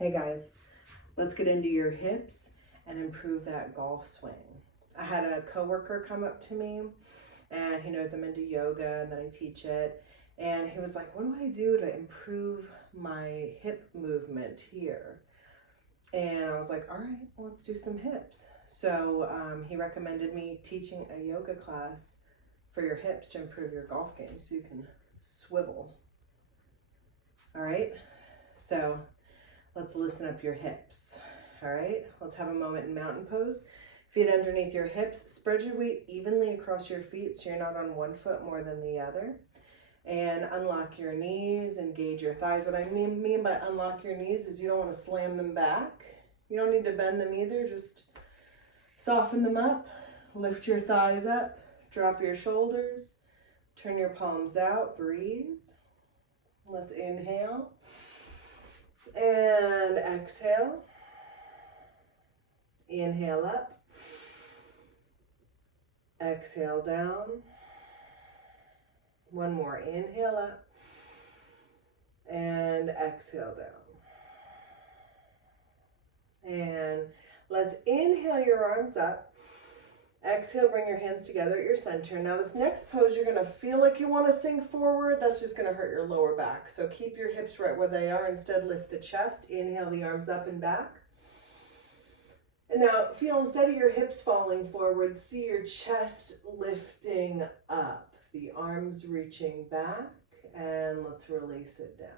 Hey guys, let's get into your hips and improve that golf swing. I had a coworker come up to me and he knows I'm into yoga and that I teach it. And he was like, what do I do to improve my hip movement here? And I was like, all right, well, let's do some hips. So he recommended me teaching a yoga class for your hips to improve your golf game so you can swivel. All right, so let's loosen up your hips. All right, let's have a moment in mountain pose. Feet underneath your hips. Spread your weight evenly across your feet so you're not on one foot more than the other. And unlock your knees, engage your thighs. What I mean by unlock your knees is you don't want to slam them back. You don't need to bend them either, just soften them up. Lift your thighs up, drop your shoulders, turn your palms out, breathe. Let's inhale and exhale. Inhale up, exhale down. One more, inhale up and exhale down. And let's inhale your arms up. Exhale, bring your hands together at your center. Now this next pose, you're gonna feel like you wanna sink forward. That's just gonna hurt your lower back. So keep your hips right where they are. Instead, lift the chest. Inhale the arms up and back. And now feel, instead of your hips falling forward, see your chest lifting up. The arms reaching back, and let's release it down.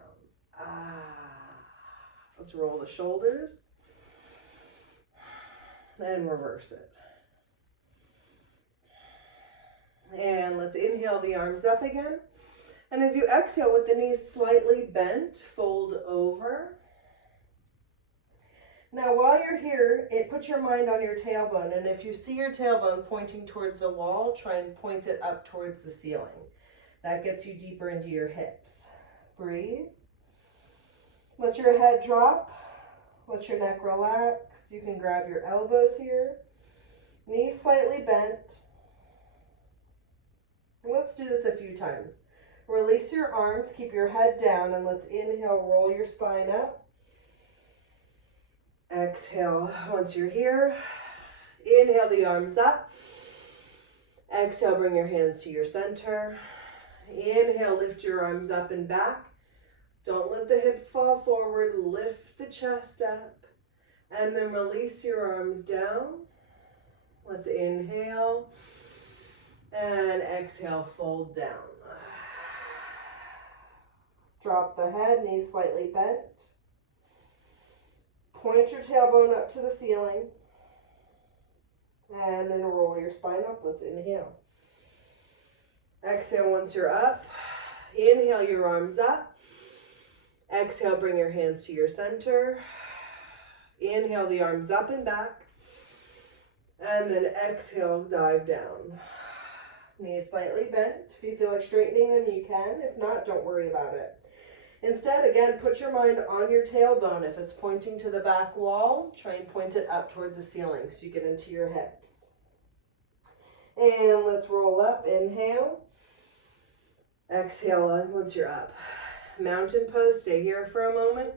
Let's roll the shoulders and reverse it. And let's inhale the arms up again. And as you exhale with the knees slightly bent, fold over. Now while you're here, put your mind on your tailbone, and if you see your tailbone pointing towards the wall, try and point it up towards the ceiling. That gets you deeper into your hips. Breathe. Let your head drop. Let your neck relax. You can grab your elbows here. Knees slightly bent. And let's do this a few times. Release your arms, keep your head down, and let's inhale, roll your spine up. Exhale, once you're here, inhale the arms up. Exhale, bring your hands to your center. Inhale, lift your arms up and back. Don't let the hips fall forward. Lift the chest up. And then release your arms down. Let's inhale. And exhale, fold down. Drop the head, knees slightly bent. Point your tailbone up to the ceiling. And then roll your spine up. Let's inhale. Exhale once you're up. Inhale your arms up. Exhale, bring your hands to your center. Inhale the arms up and back. And then exhale, dive down. Knees slightly bent. If you feel like straightening them, you can. If not, don't worry about it. Instead, again, put your mind on your tailbone. If it's pointing to the back wall, try and point it up towards the ceiling so you get into your hips. And let's roll up. Inhale. Exhale once you're up. Mountain pose. Stay here for a moment.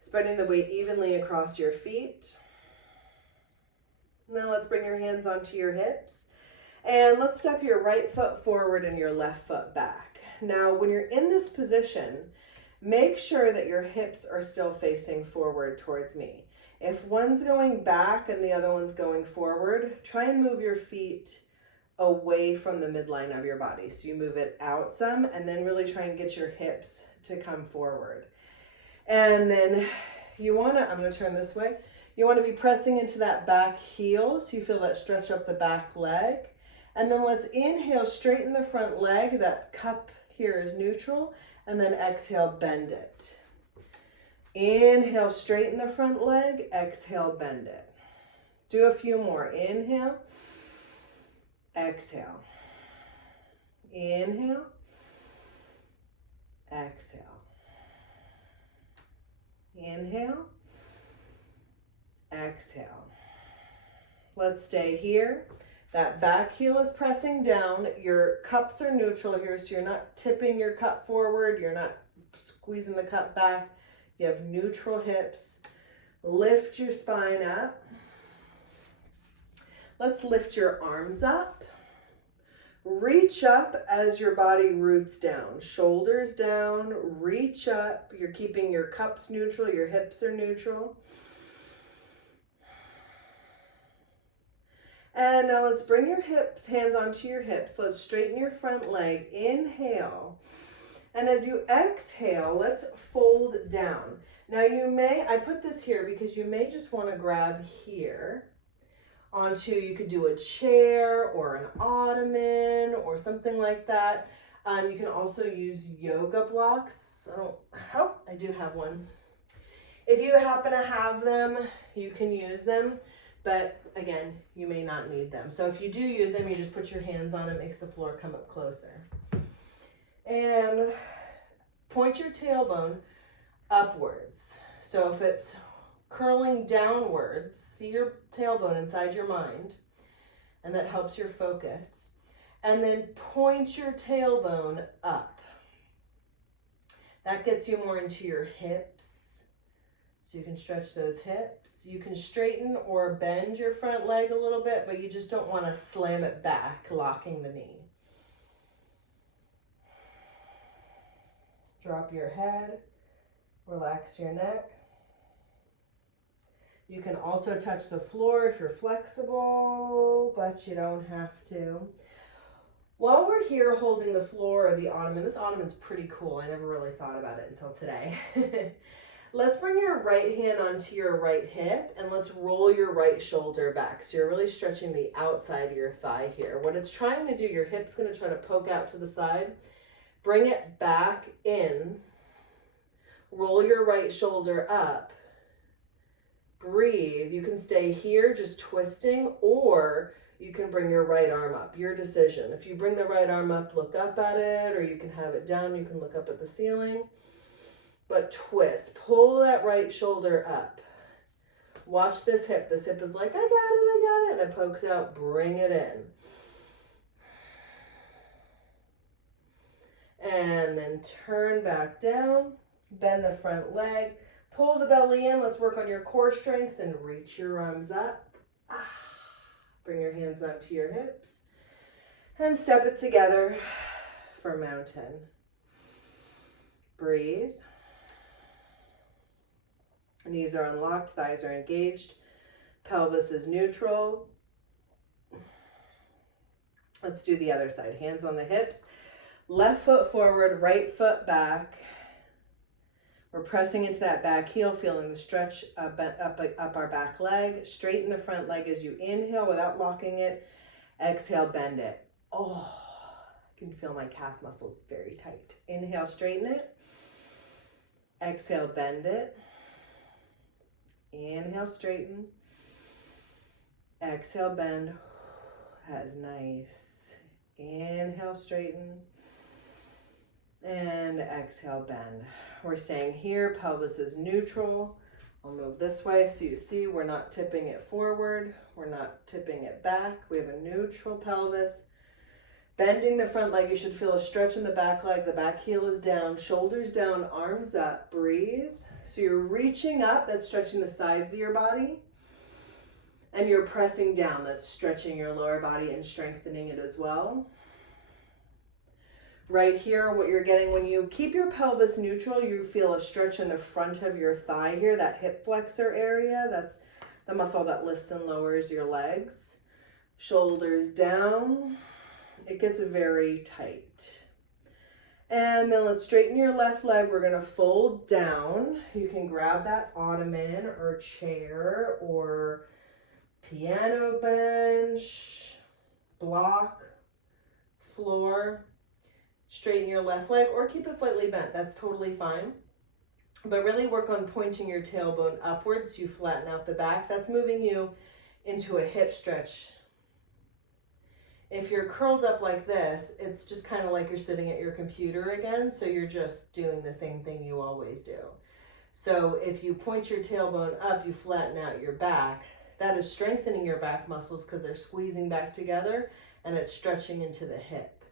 Spreading the weight evenly across your feet. Now let's bring your hands onto your hips. And let's step your right foot forward and your left foot back. Now, when you're in this position, make sure that your hips are still facing forward towards me. If one's going back and the other one's going forward, try and move your feet away from the midline of your body. So you move it out some and then really try and get your hips to come forward. And then you want to, I'm going to turn this way. You want to be pressing into that back heel so you feel that stretch up the back leg. And then let's inhale, straighten the front leg. That cup here is neutral. And then exhale, bend it. Inhale, straighten the front leg. Exhale, bend it. Do a few more. Inhale. Exhale. Inhale. Exhale. Inhale. Exhale. Let's stay here. That back heel is pressing down. Your cups are neutral here, so you're not tipping your cup forward. You're not squeezing the cup back. You have neutral hips. Lift your spine up. Let's lift your arms up. Reach up as your body roots down. Shoulders down, reach up. You're keeping your cups neutral, your hips are neutral. And now let's bring your hips, hands onto your hips. Let's straighten your front leg. Inhale. And as you exhale, let's fold down. Now I put this here because you may just want to grab here onto, you could do a chair or an ottoman or something like that. You can also use yoga blocks. I do have one. If you happen to have them, you can use them. But again, you may not need them. So if you do use them, you just put your hands on it, makes the floor come up closer. And point your tailbone upwards. So if it's curling downwards, see your tailbone inside your mind, and that helps your focus. And then point your tailbone up. That gets you more into your hips. So you can stretch those hips. You can straighten or bend your front leg a little bit, but you just don't want to slam it back, locking the knee. Drop your head, relax your neck. You can also touch the floor if you're flexible, but you don't have to. While we're here holding the floor or the ottoman, this ottoman's pretty cool. I never really thought about it until today. Let's bring your right hand onto your right hip and let's roll your right shoulder back. So you're really stretching the outside of your thigh here. What it's trying to do, your hip's going to try to poke out to the side. Bring it back in. Roll your right shoulder up. Breathe. You can stay here just twisting, or you can bring your right arm up. Your decision. If you bring the right arm up, look up at it, or you can have it down. You can look up at the ceiling. But twist. Pull that right shoulder up. Watch this hip. This hip is like, I got it. And it pokes out. Bring it in. And then turn back down. Bend the front leg. Pull the belly in. Let's work on your core strength and reach your arms up. Bring your hands onto your hips. And step it together for mountain. Breathe. Knees are unlocked, thighs are engaged, pelvis is neutral. Let's do the other side. Hands on the hips, left foot forward, right foot back. We're pressing into that back heel, feeling the stretch up our back leg. Straighten the front leg as you inhale without locking it. Exhale, bend it. Oh, I can feel my calf muscles very tight. Inhale, straighten it. Exhale, bend it. Inhale, straighten. Exhale, bend. That is nice. Inhale, straighten. And exhale, bend. We're staying here. Pelvis is neutral. I'll move this way so you see we're not tipping it forward. We're not tipping it back. We have a neutral pelvis. Bending the front leg. You should feel a stretch in the back leg. The back heel is down. Shoulders down, arms up. Breathe. So you're reaching up, that's stretching the sides of your body. And you're pressing down, that's stretching your lower body and strengthening it as well. Right here, what you're getting when you keep your pelvis neutral, you feel a stretch in the front of your thigh here, that hip flexor area. That's the muscle that lifts and lowers your legs. Shoulders down. It gets very tight. And then let's straighten your left leg. We're going to fold down. You can grab that ottoman or chair or piano bench, block, floor. Straighten your left leg or keep it slightly bent. That's totally fine. But really work on pointing your tailbone upwards. You flatten out the back. That's moving you into a hip stretch. If you're curled up like this, it's just kind of like you're sitting at your computer again, so you're just doing the same thing you always do. So if you point your tailbone up, you flatten out your back. That is strengthening your back muscles because they're squeezing back together and it's stretching into the hip.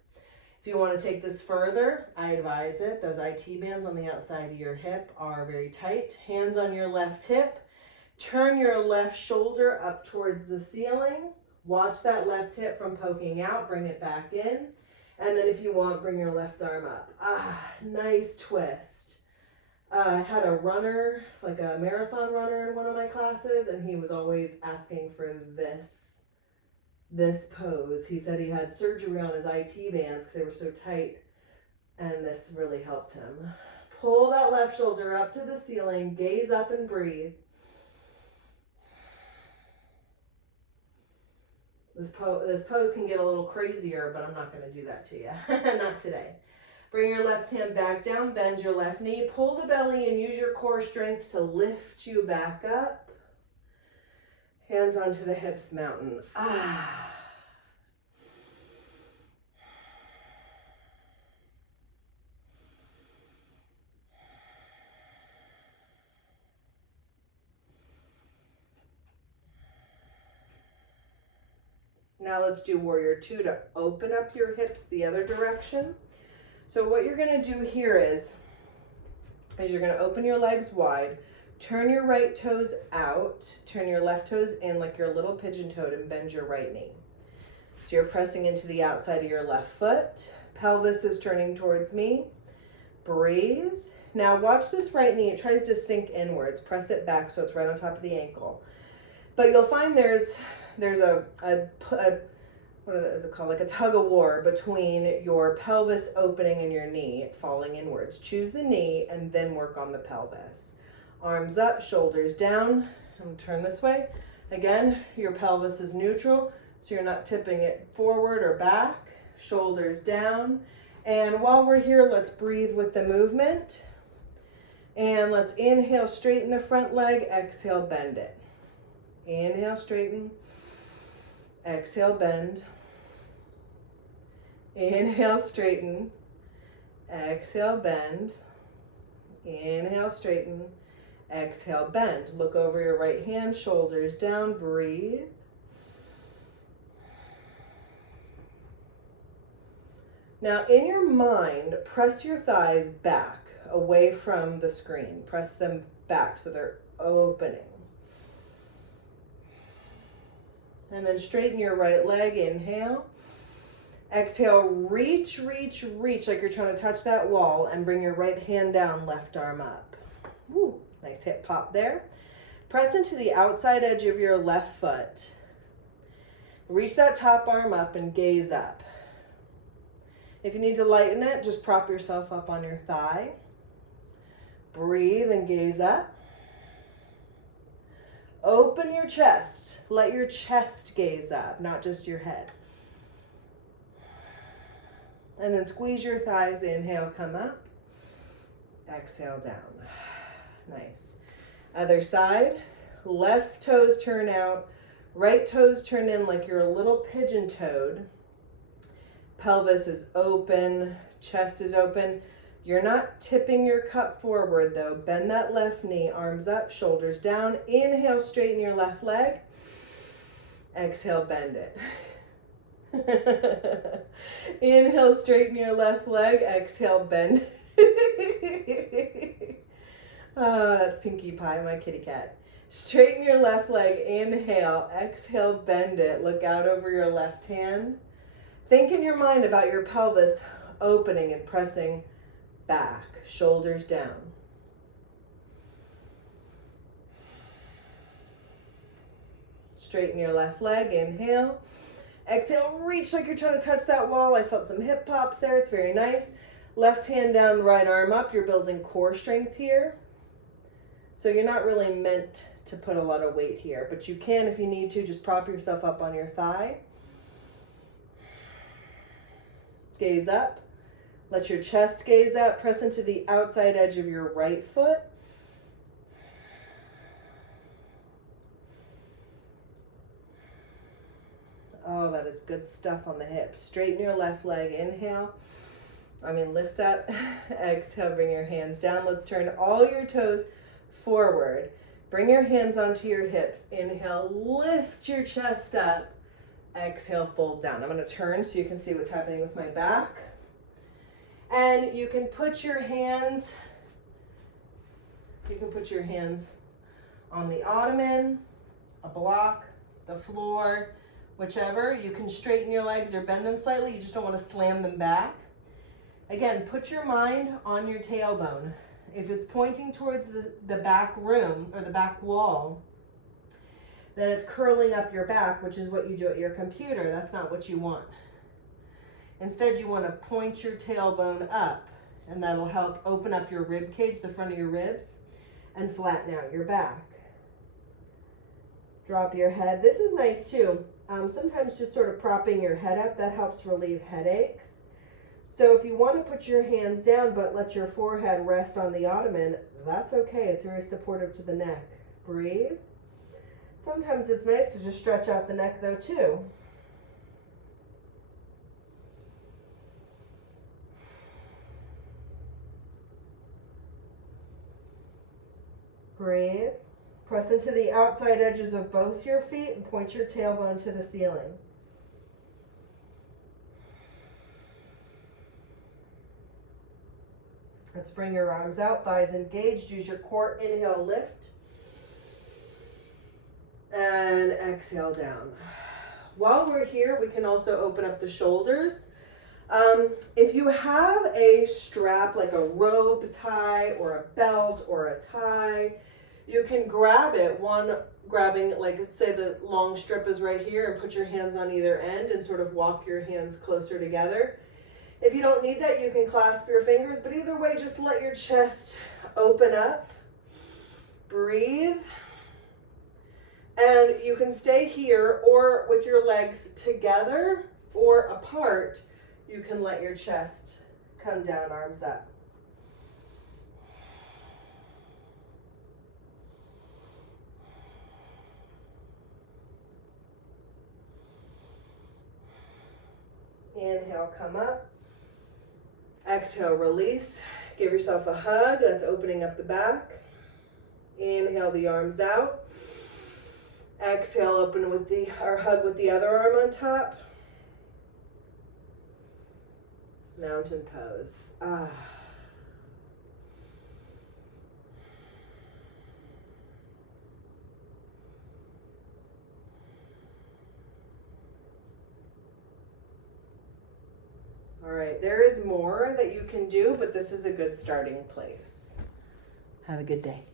If you want to take this further, I advise it. Those IT bands on the outside of your hip are very tight. Hands on your left hip. Turn your left shoulder up towards the ceiling. Watch that left hip from poking out. Bring it back in. And then if you want, bring your left arm up. Nice twist. I had a runner, like a marathon runner in one of my classes, and he was always asking for this pose. He said he had surgery on his IT bands because they were so tight, and this really helped him. Pull that left shoulder up to the ceiling, gaze up and breathe. This pose can get a little crazier, but I'm not going to do that to you. Not today. Bring your left hand back down, bend your left knee, pull the belly and use your core strength to lift you back up. Hands onto the hips, mountain. Now let's do warrior two to open up your hips the other direction. So what you're going to do here is you're going to open your legs wide, turn your right toes out, turn your left toes in like you're a little pigeon-toed, and bend your right knee. So you're pressing into the outside of your left foot. Pelvis is turning towards me. Breathe. Now watch this right knee. It tries to sink inwards. Press it back so it's right on top of the ankle. But you'll find there's a what is it called? Like a tug of war between your pelvis opening and your knee falling inwards. Choose the knee and then work on the pelvis. Arms up, shoulders down. And turn this way. Again, your pelvis is neutral, so you're not tipping it forward or back. Shoulders down. And while we're here, let's breathe with the movement. And let's inhale, straighten the front leg. Exhale, bend it. Inhale, straighten. Exhale, bend. Inhale, straighten. Exhale, bend. Inhale, straighten. Exhale, bend. Look over your right hand, shoulders down, breathe. Now, in your mind, press your thighs back, away from the screen. Press them back so they're opening. And then straighten your right leg, inhale. Exhale, reach, reach, reach like you're trying to touch that wall, and bring your right hand down, left arm up. Woo, nice hip pop there. Press into the outside edge of your left foot. Reach that top arm up and gaze up. If you need to lighten it, just prop yourself up on your thigh. Breathe and gaze up. Open your chest. Let your chest gaze up, not just your head. And then squeeze your thighs. Inhale, come up. Exhale, down. Nice. Other side. Left toes turn out. Right toes turn in like you're a little pigeon-toed. Pelvis is open. Chest is open. You're not tipping your cup forward though. Bend that left knee, arms up, shoulders down. Inhale, straighten your left leg. Exhale, bend it. Inhale, straighten your left leg. Exhale, bend. Oh, that's Pinkie Pie, my kitty cat. Straighten your left leg. Inhale, exhale, bend it. Look out over your left hand. Think in your mind about your pelvis opening and pressing back, shoulders down. Straighten your left leg, inhale. Exhale, reach like you're trying to touch that wall. I felt some hip pops there, it's very nice. Left hand down, right arm up. You're building core strength here. So you're not really meant to put a lot of weight here, but you can, if you need to, just prop yourself up on your thigh. Gaze up. Let your chest gaze up. Press into the outside edge of your right foot. Oh, that is good stuff on the hips. Straighten your left leg. Inhale. Lift up. Exhale, bring your hands down. Let's turn all your toes forward. Bring your hands onto your hips. Inhale, lift your chest up. Exhale, fold down. I'm going to turn so you can see what's happening with my back. And you can put your hands on the ottoman, a block, the floor, whichever. You can straighten your legs or bend them slightly. You just don't want to slam them back. Again, put your mind on your tailbone. If it's pointing towards the back room or the back wall, then it's curling up your back, which is what you do at your computer. That's not what you want. Instead, you want to point your tailbone up, and that'll help open up your rib cage, the front of your ribs, and flatten out your back. Drop your head. This is nice too. Sometimes just sort of propping your head up, that helps relieve headaches. So if you want to put your hands down but let your forehead rest on the ottoman, that's okay. It's very supportive to the neck. Breathe. Sometimes it's nice to just stretch out the neck though too. Breathe. Press into the outside edges of both your feet and point your tailbone to the ceiling. Let's bring your arms out, thighs engaged. Use your core. Inhale, lift. And exhale down. While we're here, we can also open up the shoulders. If you have a strap like a rope tie or a belt or a tie, you can grab it, grabbing, like let's say the long strip is right here, and put your hands on either end and sort of walk your hands closer together. If you don't need that, you can clasp your fingers, but either way, just let your chest open up. Breathe. And you can stay here or with your legs together or apart. You can let your chest come down, arms up. Inhale, come up. Exhale, release. Give yourself a hug. That's opening up the back. Inhale the arms out. Exhale, open with hug with the other arm on top. Mountain pose. All right, there is more that you can do, but this is a good starting place. Have a good day.